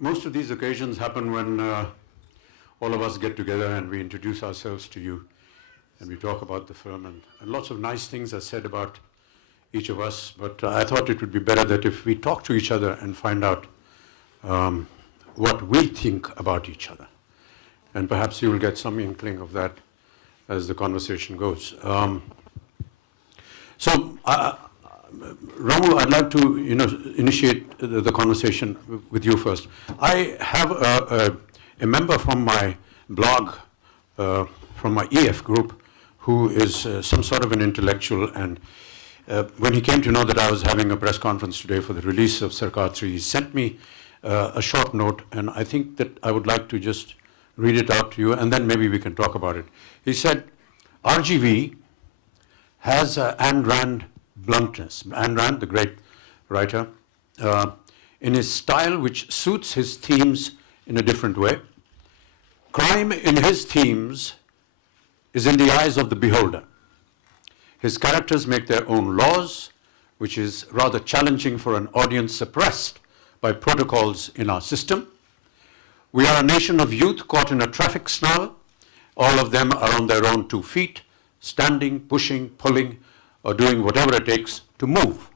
most of these occasions happen when all of us get together and we introduce ourselves to you and we talk about the film, and lots of nice things are said about each of us, but I thought it would be better that if we talk to each other and find out what we think about each other. And perhaps you will get some inkling of that as the conversation goes. Ramu, I'd like to initiate the conversation with you first. I have a member from my blog, from my EF group, who is some sort of an intellectual, and when he came to know that I was having a press conference today for the release of Sarkar 3, he sent me a short note, and I think that I would like to just read it out to you, and then maybe we can talk about it. He said, RGV has Ayn Rand bluntness. Ayn Rand, the great writer, in his style which suits his themes in a different way. Crime in his themes is in the eyes of the beholder. His characters make their own laws, which is rather challenging for an audience suppressed by protocols in our system. We are a nation of youth caught in a traffic snarl. All of them are on their own 2 feet, standing, pushing, pulling, or doing whatever it takes to move.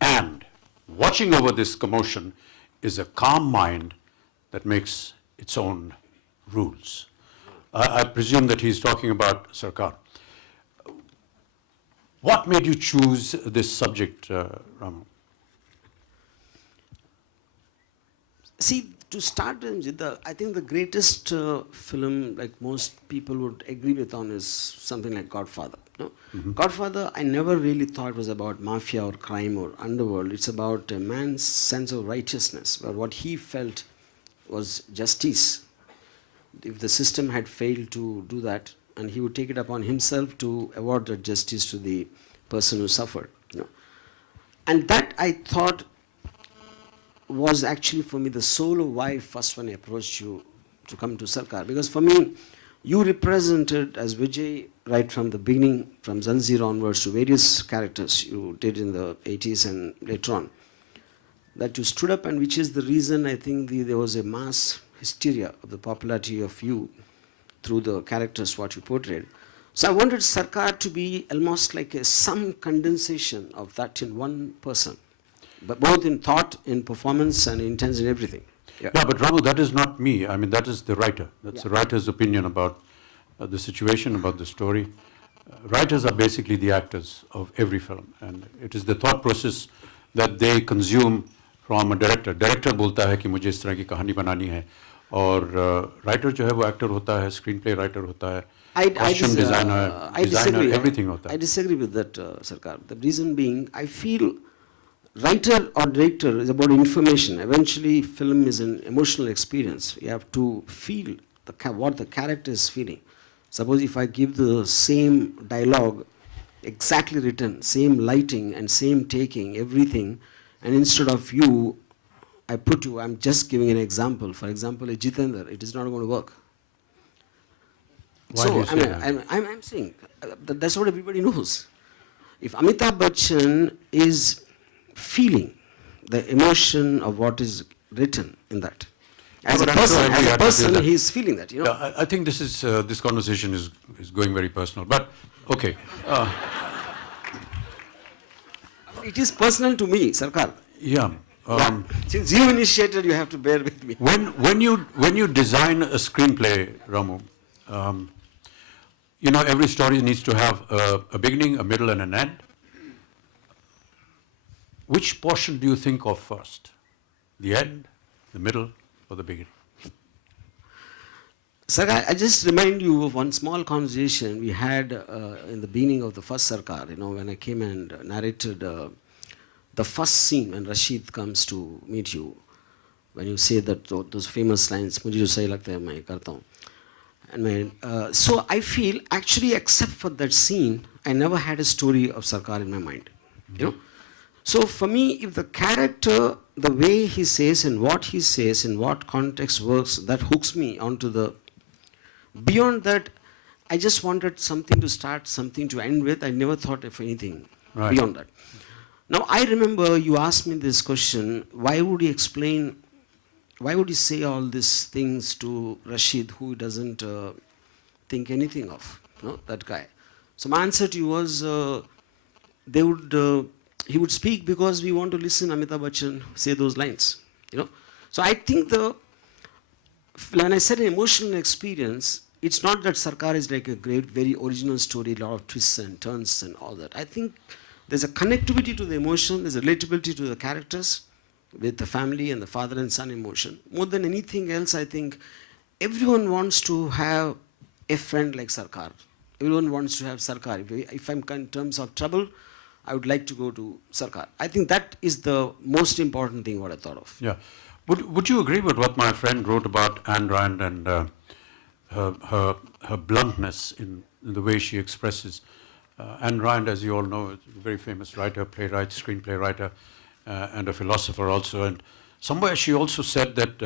And watching over this commotion is a calm mind that makes its own rules. I presume that he's talking about Sarkar. What made you choose this subject, Ramu? See, to start with, I think the greatest film, like most people would agree with on, is something like Godfather. No? Mm-hmm. Godfather, I never really thought was about mafia or crime or underworld. It's about a man's sense of righteousness, where what he felt was justice. If the system had failed to do that, and he would take it upon himself to award that justice to the person who suffered. You know. And that, I thought, was actually for me the soul of why first when I approached you to come to Sarkar. Because for me, you represented as Vijay right from the beginning, from Zanjeer onwards to various characters you did in the 80s and later on, that you stood up, and which is the reason I think there was a mass hysteria of the popularity of you through the characters what you portrayed. So I wanted Sarkar to be almost like some condensation of that in one person, but both in thought, in performance, and intent in everything. Yeah, but Ramu, that is not me. I mean, that is the writer. That's the writer's opinion about the situation, about the story. Writers are basically the actors of every film, and it is the thought process that they consume from a director. Director बोलता है कि मुझे इस तरह की कहानी बनानी है, और writer जो है वो actor होता है, screenplay writer होता है, costume designer, everything होता है. I disagree with that, Sarkar. The reason being, I feel writer or director is about information. Eventually, film is an emotional experience. You have to feel what the character is feeling. Suppose if I give the same dialogue, exactly written, same lighting and same taking, everything, and instead of you, I put you, I'm just giving an example. For example, a Jitendra, it is not going to work. Why do you say that? I'm saying, that's what everybody knows. If Amitabh Bachchan is feeling the emotion of what is written in that, as a person, he is feeling that. You know? Yeah, I think this is this conversation is going very personal. But okay, it is personal to me, Sarkar. Yeah. Since you initiated, you have to bear with me. When you design a screenplay, Ramu, you know, every story needs to have a beginning, a middle, and an end. Which portion do you think of first? The end, the middle, or the beginning? Sir, I just remind you of one small conversation we had in the beginning of the first Sarkar, you know, when I came and narrated the first scene when Rashid comes to meet you, when you say that those famous lines, "Mujhe jo sahi lagta hai, main karta hu." And so I feel, actually, except for that scene, I never had a story of Sarkar in my mind, you know. So for me, if the character, the way he says and what he says, in what context works, that hooks me onto the. Beyond that, I just wanted something to start, something to end with. I never thought of anything beyond that. Now, I remember you asked me this question, why would you explain why would he say all these things to Rashid, who doesn't think anything of, that guy? So my answer to you was, he would speak because we want to listen Amitabh Bachchan say those lines, So I think when I said an emotional experience, it's not that Sarkar is like a great, very original story, a lot of twists and turns and all that. I think there's a connectivity to the emotion, there's a relatability to the characters with the family and the father and son emotion. More than anything else, I think everyone wants to have a friend like Sarkar. Everyone wants to have Sarkar. If I'm in terms of trouble, I would like to go to Sarkar. I think that is the most important thing what I thought of. Yeah. Would you agree with what my friend wrote about Ayn Rand and her bluntness in the way she expresses? Ayn Rand, as you all know, is a very famous writer, playwright, screenplay writer, and a philosopher also. And somewhere she also said that,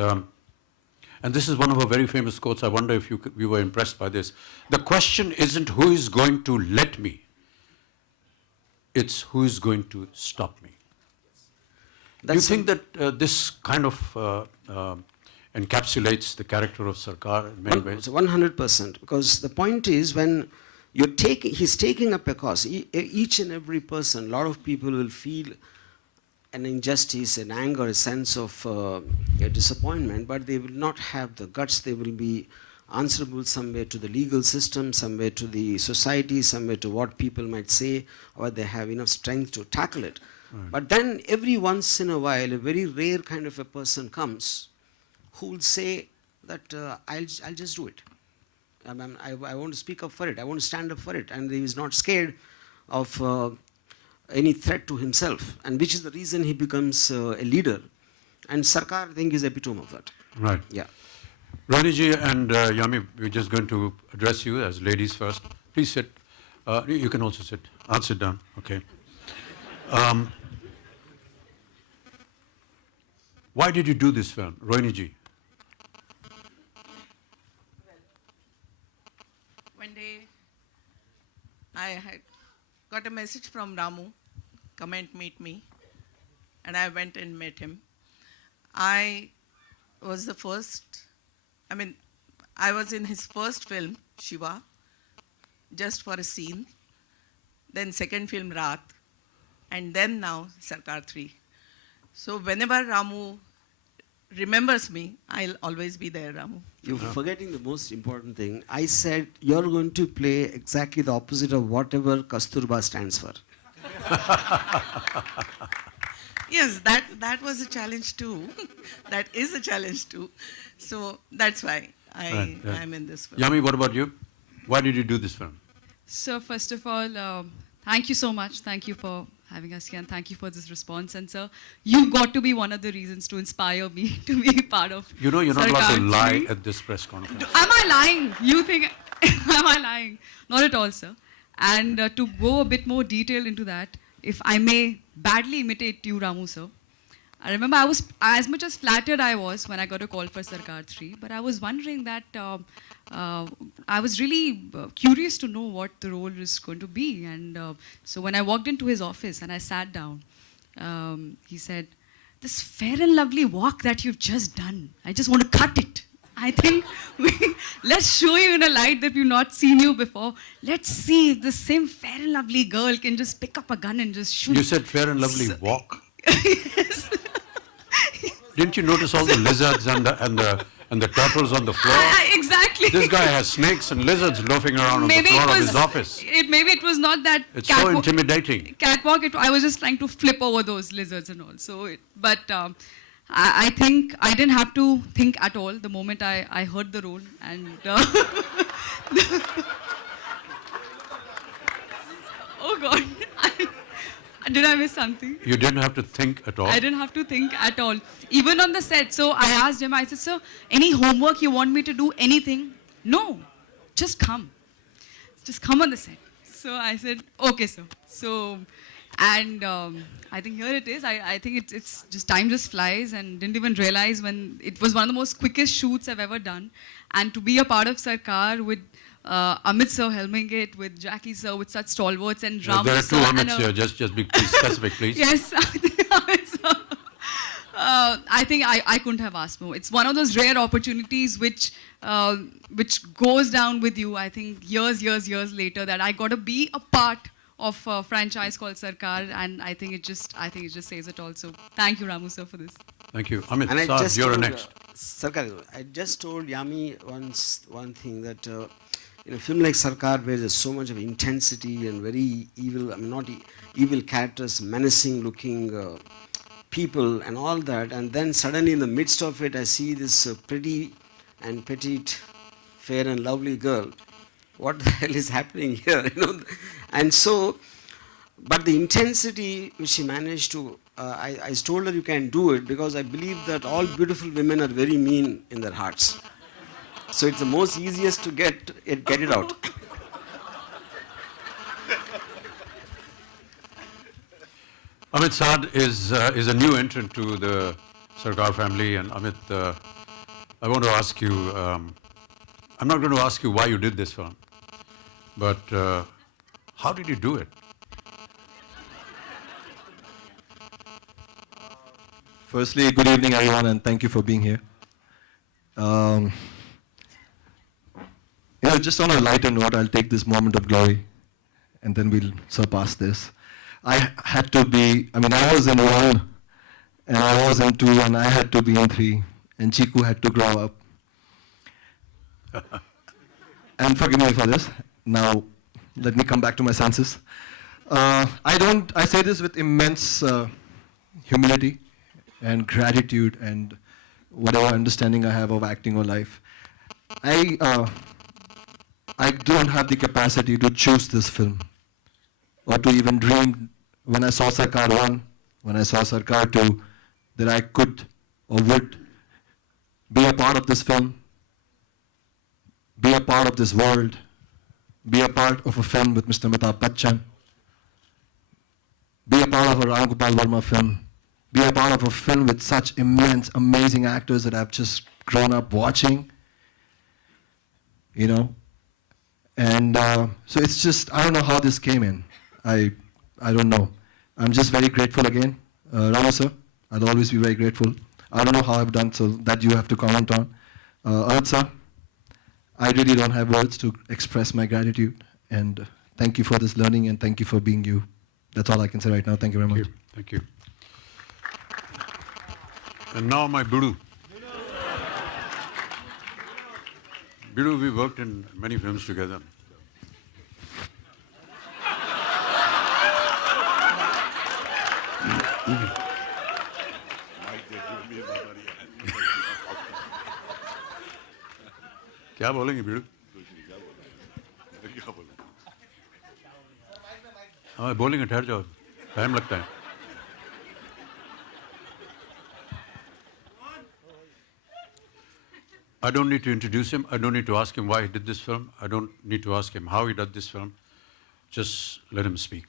and this is one of her very famous quotes, I wonder if you were impressed by this. The question isn't who is going to let me, it's who is going to stop me. Do you think that this kind of encapsulates the character of Sarkar in many ways? 100%. Because the point is, when he's taking up a cause, each and every person, a lot of people will feel an injustice, an anger, a sense of a disappointment, but they will not have the guts. They will be answerable somewhere to the legal system, somewhere to the society, somewhere to what people might say, or they have enough strength to tackle it. Right. But then every once in a while, a very rare kind of a person comes who will say that I'll just do it. I want to speak up for it. I want to stand up for it. And he is not scared of any threat to himself, and which is the reason he becomes a leader. And Sarkar, I think, is the epitome of that. Right. Yeah. Raniji and Yami, we're just going to address you as ladies first. Please sit. You can also sit. I'll sit down. Okay. Why did you do this film, Rohiniji? One day, I had got a message from Ramu, come and meet me, and I went and met him. I was the first, I was in his first film, Shiva, just for a scene, then second film, Raat, and then now, Sarkar 3. So whenever Ramu remembers me, I'll always be there, Ramu. You're forgetting the most important thing. I said you're going to play exactly the opposite of whatever Kasturba stands for. Yes, that was a challenge too. That is a challenge too. So that's why I'm in this film. Yami, what about you? Why did you do this film? So first of all, thank you so much. Thank you for having us here, and thank you for this response. And sir, you've got to be one of the reasons to inspire me to be part of You know, you're not allowed to Sarkar lie 3. at this press conference. Am I lying? You think, am I lying? Not at all, sir. And to go a bit more detail into that, if I may badly imitate you, Ramu, sir, I remember I was, as much as flattered I was when I got a call for Sarkar 3, but I was wondering that, I was really curious to know what the role is going to be. And so when I walked into his office and I sat down, he said, this fair and lovely walk that you've just done, I just want to cut it. I think let's show you in a light that we've not seen you before. Let's see if the same fair and lovely girl can just pick up a gun and just shoot. You said fair and lovely walk? Yes. Didn't you notice all the lizards and the turtles on the floor? Exactly. This guy has snakes and lizards loafing around on the floor of his office. Maybe it was not that It's so intimidating. catwalk. I was just trying to flip over those lizards and all. So, I think I didn't have to think at all the moment I heard the role. And oh God. Did I miss something? You didn't have to think at all? I didn't have to think at all. Even on the set. So I asked him, I said, sir, any homework you want me to do, anything? No, just come. Just come on the set. So I said, okay, sir. So, and I think here it is. I think it's just, time just flies, and didn't even realize when it was one of the most quickest shoots I've ever done. And to be a part of Sarkar with Amit sir helming it, with Jackie sir, with such stalwarts, and Ram There are sir. two Amits here, just be specific, please. Yes, Amit sir. I think I couldn't have asked more. It's one of those rare opportunities which goes down with you. I think years later that I got to be a part of a franchise called Sarkar, and I think it just says it all. So thank you, Ramu sir, for this. Thank you. Amit, And I Saad, just you're told, next. Sarkar, I just told Yami one thing that in a film like Sarkar, where there's so much of intensity and very evil, I mean not evil characters, menacing looking people and all that, and then suddenly in the midst of it, I see this pretty and petite, fair and lovely girl. What the hell is happening here? You know, and so, but the intensity which she managed to, I told her you can do it because I believe that all beautiful women are very mean in their hearts. So it's the most easiest to get it out. Amit Saad is a new entrant to the Sarkar family, and Amit, I want to ask you, I'm not going to ask you why you did this film, but how did you do it? Firstly, good evening everyone and thank you for being here. Just on a lighter note, I'll take this moment of glory and then we'll surpass this. I was in 1 and I was in 2 and I had to be in 3 and Chiku had to grow up. And forgive me for this. Now, let me come back to my senses. I say this with immense humility and gratitude and whatever understanding I have of acting or life. I don't have the capacity to choose this film or to even dream when I saw Sarkar 1, when I saw Sarkar 2, that I could or would be a part of this film, be a part of this world, be a part of a film with Mr. Amitabh Bachchan, be a part of a Ram Gopal Verma film, be a part of a film with such immense, amazing actors that I've just grown up watching, you know. And so it's just, I don't know how this came in. I don't know. I'm just very grateful again. Ramu sir, I'll always be very grateful. I don't know how I've done, so that you have to comment on. Anand sir, I really don't have words to express my gratitude. And thank you for this learning and thank you for being you. That's all I can say right now. Thank you very much. Thank you. And now my Bidu. Bidu, we worked in many films together. क्या बोलेंगे बिड़ू? हाँ बोलेंगे, ठहर जाओ, time लगता है. I don't need to introduce him. I don't need to ask him why he did this film. I don't need to ask him how he did this film. Just let him speak.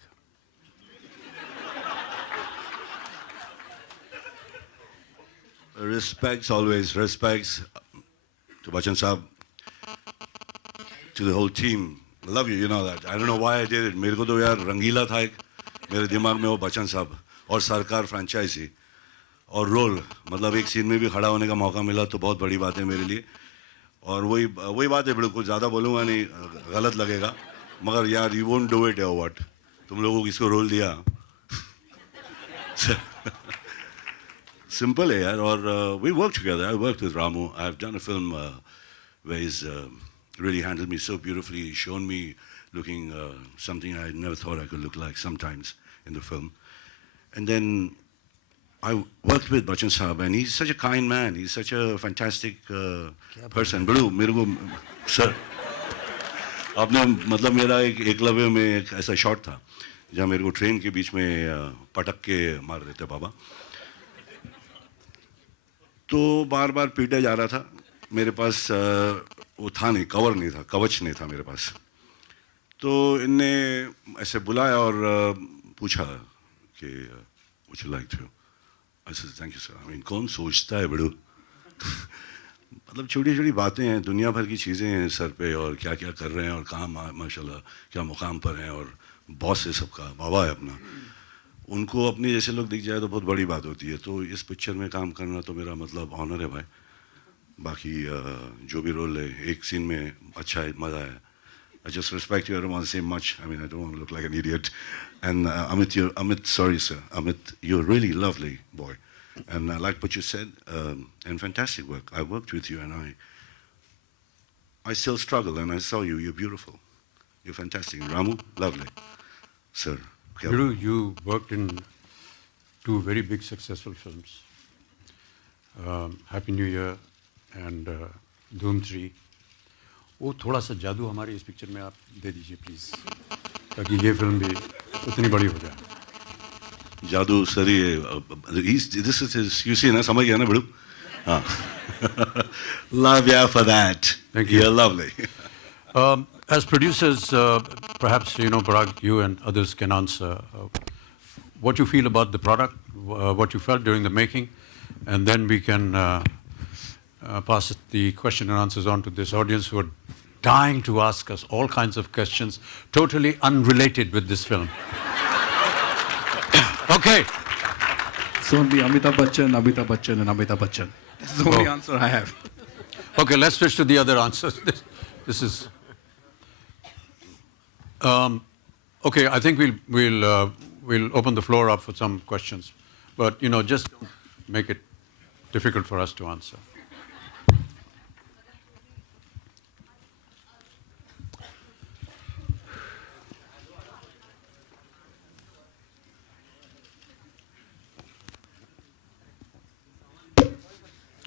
Respects, always respects to Bachchan Saab, to the whole team. I love you, you know that. I don't know why I did it. मेरे को तो यार रंगीला था एक, मेरे दिमाग में वो बच्चन साहब और सरकार फ्रेंचाइजी और रोल, मतलब एक सीन में भी खड़ा होने का मौका मिला तो बहुत बड़ी बात है मेरे लिए. और वही बात है, बिल्कुल ज़्यादा बोलूँगा नहीं, गलत लगेगा, मगर यार you won't do it or what? तुम लोगों को किसको रोल दिया? Simple है यार. और we worked together. I worked with Ramu. I've done a film where he's really handled me so beautifully. He's shown me looking something I never thought I could look like sometimes in the film. And then I worked with Bachchan Saab, and he's such a kind man. He's such a fantastic person. Bro, मेरे को sir, आपने मतलब मेरा एक एकलव्य में एक ऐसा shot था जहाँ मेरे को ट्रेन के बीच में पटक के मार देते बाबा. तो बार बार पीटा जा रहा था. मेरे पास वो था नहीं, कवर नहीं था, कवच नहीं था मेरे पास. तो इनने ऐसे बुलाया और पूछा कि would you like to? I said thank you sir. I mean कौन सोचता है बड़ू? मतलब छोटी छोटी बातें हैं, दुनिया भर की चीज़ें हैं सर पे, और क्या क्या कर रहे हैं और कहाँ माशाल्लाह क्या मुकाम पर हैं और बॉस है सबका, बाबा है अपना. उनको अपने जैसे लोग दिख जाए तो बहुत बड़ी बात होती है. तो इस पिक्चर में काम करना तो मेरा मतलब ऑनर है भाई. बाकी जो भी रोल है, एक सीन में अच्छा है, मज़ा आया. I just respect you. I don't want to say much. I mean, I don't want to look like an idiot. And Amit, sorry, sir. Amit, you're a really lovely boy. And I like what you said. And fantastic work. I worked with you, and I still struggle. And I saw you. You're beautiful. You're fantastic. Ramu, lovely, sir. Viru, you worked in 2 very big successful films. Happy New Year and Dhoom 3. वो थोड़ा सा जादू हमारी इस picture में आप दे दीजिए please, ताकि ये फिल्म भी उतनी बड़ी हो जाए. जादू सरी this is his, you see ना, समझ गया ना बड़ू. हाँ. Love you for that. Thank you. You're lovely. As producers, perhaps Parag, you and others can answer what you feel about the product, what you felt during the making, and then we can pass the question and answers on to this audience who are dying to ask us all kinds of questions totally unrelated with this film. Okay. So only Amitabh Bachchan, and Amitabh Bachchan. That's the only answer I have. Okay, let's switch to the other answers. This is okay. I think we'll open the floor up for some questions, but just don't make it difficult for us to answer.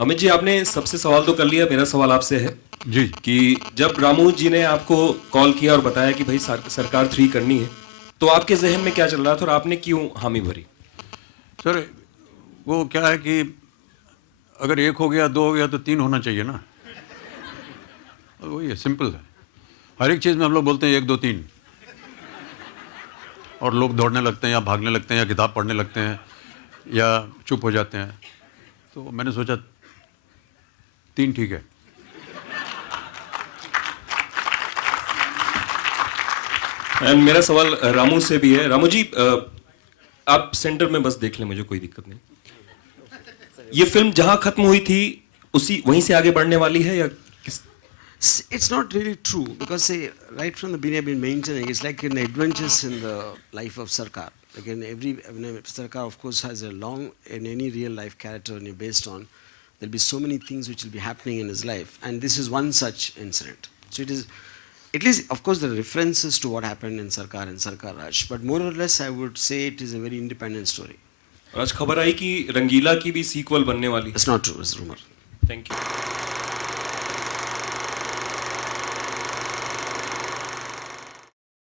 Amit ji, आपने सबसे सवाल तो कर लिया. मेरा सवाल आपसे है जी कि जब रामू जी ने आपको कॉल किया और बताया कि भाई सरकार 3 करनी है, तो आपके जहन में क्या चल रहा था और आपने क्यों हामी भरी? सर, वो क्या है कि अगर 1 हो गया, 2 हो गया तो 3 होना चाहिए ना. वही है, सिंपल है. हर एक चीज़ में हम लोग बोलते हैं 1, 2, 3, और लोग दौड़ने लगते हैं या भागने लगते हैं या किताब पढ़ने लगते हैं या चुप हो जाते हैं. तो मैंने सोचा 3 ठीक है. एंड मेरा सवाल रामू से भी है. रामू जी, आप सेंटर में बस देख लें, मुझे कोई दिक्कत नहीं. ये फिल्म जहां खत्म हुई थी वहीं से आगे बढ़ने वाली है या किस? It's not really true because say, right from the beginning I've been maintaining it's like an adventures in the life of Sarkar. Like Sarkar of course has a long, in any real life character and you're based on, there'll be so many things which will be happening in his life, and this is one such incident. So it is, at least of course there are references to what happened in Sarkar and Sarkar Raj, but more or less I would say it is a very independent story. आज खबर आई कि रंगीला की भी sequel बनने वाली. It's not true, it's rumor. Thank you.